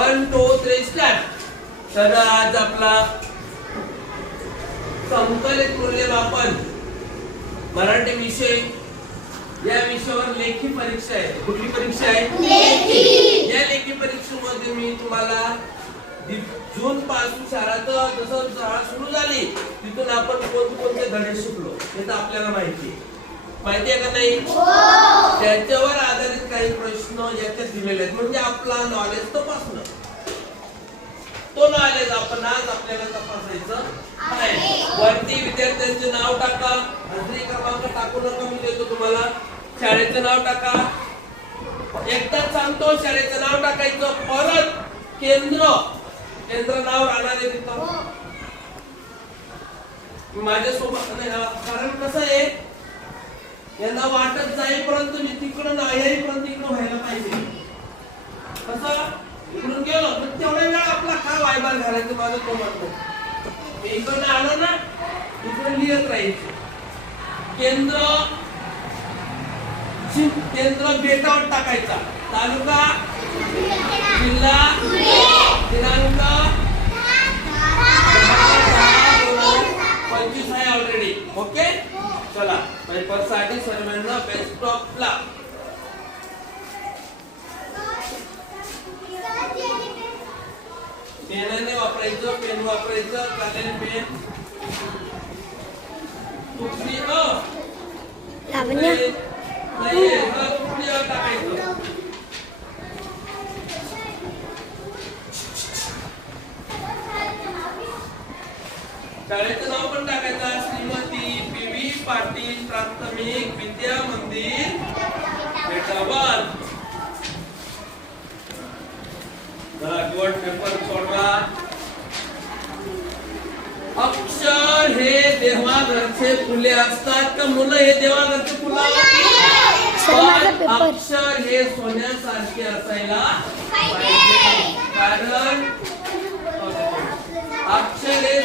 One two three start तर आज आपला संकलित मूल्यमापन मराठी विषय. या विषयावर लेखी परीक्षा आहे. कुठली परीक्षा आहे? या लेखी परीक्षेमध्ये मी तुम्हाला जून पासून शाळाचं जसं शाळा सुरू झाली तिथून आपण कोणते धडे शिकलो हे तर आपल्याला माहिती आहे. माहिती आहे का नाही? त्याच्यावर आधारित काही प्रश्न याच्यात दिलेले आहेत? म्हणजे आपला नॉलेज तपासणं. तो नॉलेज आपण आज आपल्याला तपासायचं आहे. वरती विद्यार्थ्यांचे नाव टाका. हजरी क्रमांक टाकू नका मी देतो तुम्हाला. शाळेचं नाव टाका. एकदाच सांगतो शाळेचं नाव टाकायचं. परत केंद्र. केंद्र नाव राहणार आहे तिथं. माझ्यासोबत नाही, कारण कसं आहे यांना वाटत जाईपर्यंत मी तिकडं नाही येईपर्यंत इकडं व्हायला पाहिजे. कसं इकडून गेलो पण तेवढ्या वेळ आपला काय वायबार घालायचं माझं तो म्हणतो. मी इकडनं आलो ना इकडे लिहित राहायचं. केंद्र केंद्र बेटावर टाकायचा. तालुका जिल्हा दिनांक पंचवीस आहे ऑलरेडी ओके चला. पेपरसाठी सर्वांना बेस्ट ऑफ लक पेनाने वापरायचं पेन वापरायचं चालेल पेन. कुठली अ लावण्य. नाही कुठली अ टाकायचं? शाळेचं नाव पण टाकायचं पाटील प्राथमिक विद्या मंदिर जरा किंवा पेपर अक्षर हे देवाघरचे फुले असतात का? मुलं हे देवाघरचे फुलं. अक्षर हे सोन्यासारखे असायला पाहिजे. कारण अक्षर हे